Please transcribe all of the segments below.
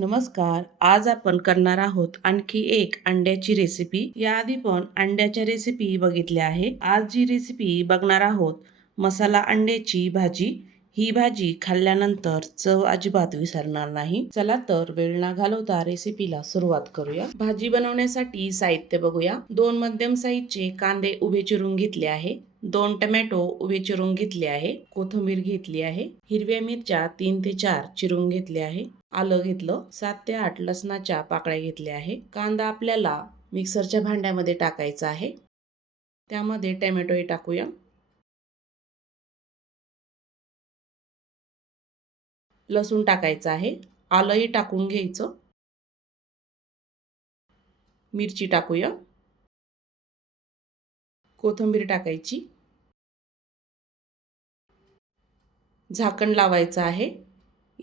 नमस्कार. आज आपण करणार आहोत आणखी एक अंड्याची रेसिपी याआधी पण अंड्याच्या रेसिपी बघितल्या आहे. आज जी रेसिपी बघणार आहोत मसाला अंड्याची भाजी. ही भाजी खाल्ल्यानंतर चव अजिबात विसरणार नाही. चला तर वेळ ना घालवता रेसिपीला सुरुवात करूया. भाजी बनवण्यासाठी साहित्य बघूया. दोन मध्यम साईजचे कांदे उभे चिरून घेतले आहे. दोन टमॅटो उभे चिरून घेतले आहे. कोथिंबीर घेतली आहे. हिरव्या मिरच्या तीन ते चार चिरून घेतले आहे. आलं घेतलं सात ते आठ लसणाच्या पाकळ्या घेतल्या आहे. कांदा आपल्याला मिक्सरच्या भांड्यामध्ये टाकायचा आहे. त्यामध्ये टॅमॅटोही टाकूया. लसूण टाकायचं आहे. आलंही टाकून घ्यायचं. मिरची टाकूया. कोथिंबीर टाकायची. झाकण लावायचं आहे.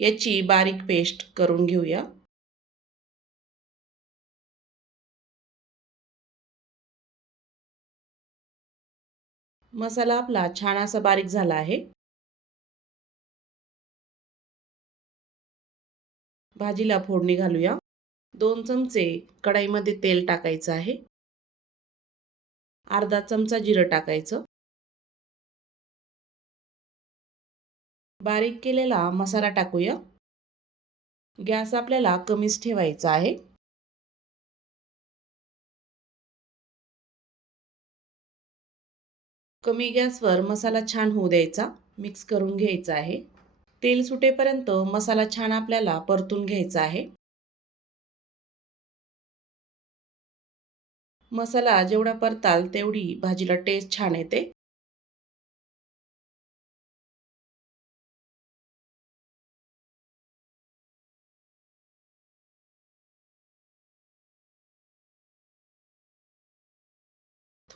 याची बारीक पेस्ट करून घेऊया. मसाला आपला छान असा बारीक झाला आहे. भाजीला फोडणी घालूया. दोन चमचे कढाईमध्ये तेल टाकायचं आहे. अर्धा चमचा जिरं टाकायचं. बारीक केलेला मसाला टाकूया. गॅस आपल्याला कमीच ठेवायचा आहे. कमी गॅसवर मसाला छान होऊ द्यायचा मिक्स करून घ्यायचा आहे. तेल सुटेपर्यंत मसाला छान आपल्याला परतून घ्यायचा आहे. मसाला जेवढा परताल तेवढी भाजीला टेस्ट छान येते.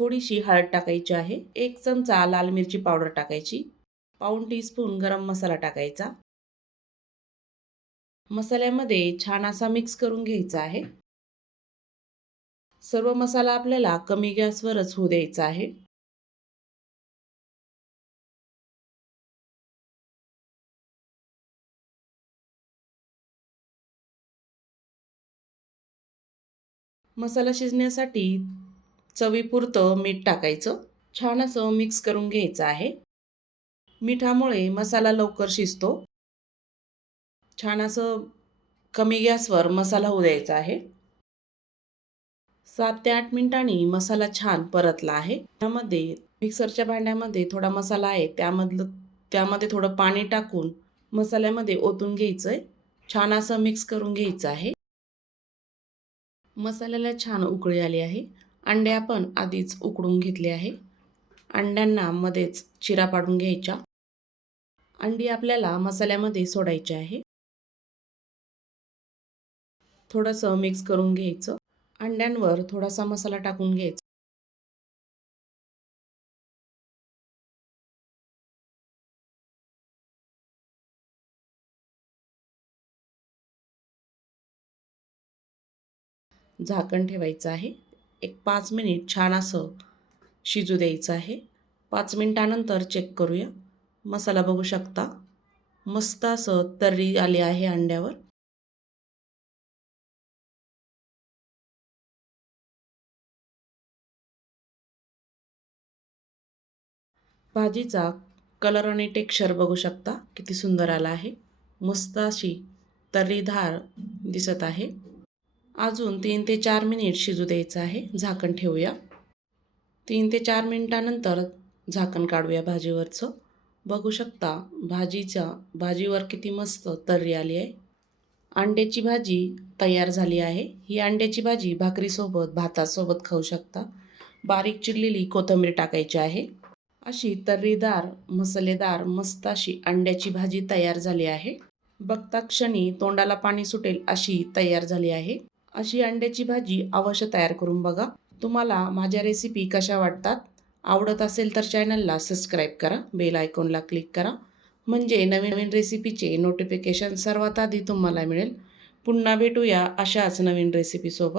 थोडीशी हळद टाकायची आहे. एक चमचा लाल मिरची पावडर टाकायची. पाऊण टीस्पून गरम मसाला टाकायचा. मसाल्यामध्ये छान असा मिक्स करून घ्यायचा आहे. सर्व मसाला आपल्याला कमी गॅसवरच होऊ द्यायचा आहे. मसाला शिजण्यासाठी चवीपुरतं मीठ टाकायचं. छान असं मिक्स करून घ्यायचं आहे. मिठामुळे मसाला लवकर शिजतो. छान असं कमी गॅसवर मसाला होऊ द्यायचा आहे. सात ते आठ मिनिटांनी मसाला छान परतला आहे. त्यामध्ये मिक्सरच्या भांड्यामध्ये थोडा मसाला आहे. त्यामधलं त्यामध्ये थोडं पाणी टाकून मसाल्यामध्ये ओतून घ्यायचं आहे छान असं मिक्स करून घ्यायचं आहे. मसाल्याला छान उकळी आली आहे. अंडे आपण आधीच उकडून घेतले आहे. अंड्यांना मध्येच चिरा पाडून घ्यायच्या. अंडी आपल्याला मसाल्यामध्ये सोडायची आहे. थोडंसं मिक्स करून घ्यायचं. अंड्यांवर थोडासा मसाला टाकून घ्यायचा. झाकण ठेवायचं आहे. एक पाच मिनिट छान असं शिजू द्यायचं आहे. पाच मिनिटानंतर चेक करूया. मसाला बघू शकता. मस्त असं तर्री आली आहे अंड्यावर. भाजीचा कलर आणि टेक्स्चर बघू शकता. किती सुंदर आला आहे. मस्त अशी तर्रीधार दिसत आहे. अजून तीन ते चार मिनिट शिजू द्यायचं आहे. झाकण ठेवूया. तीन ते चार मिनिटानंतर झाकण काढूया भाजीवरचं. बघू शकता भाजीच्या भाजीवर किती मस्त तर्री आली आहे. अंड्याची भाजी तयार झाली आहे. ही अंड्याची भाजी भाकरीसोबत भातासोबत खाऊ शकता. बारीक चिरलेली कोथिंबीर टाकायची आहे. अशी तर्रीदार मसालेदार मस्त अशी अंड्याची भाजी तयार झाली आहे. बघता क्षणी तोंडाला पाणी सुटेल अशी तयार झाली आहे. अशी अंड्याची भाजी अवश्य तयार करून बघा. तुम्हाला माझ्या रेसिपी कशा वाटतात आवडत असेल तर चॅनलला सबस्क्राईब करा बेल आयकॉनला क्लिक करा. म्हणजे नवीन नवीन रेसिपीचे नोटिफिकेशन सर्वात आधी तुम्हाला मिळेल. पुन्हा भेटूया अशाच नवीन रेसिपीसोबत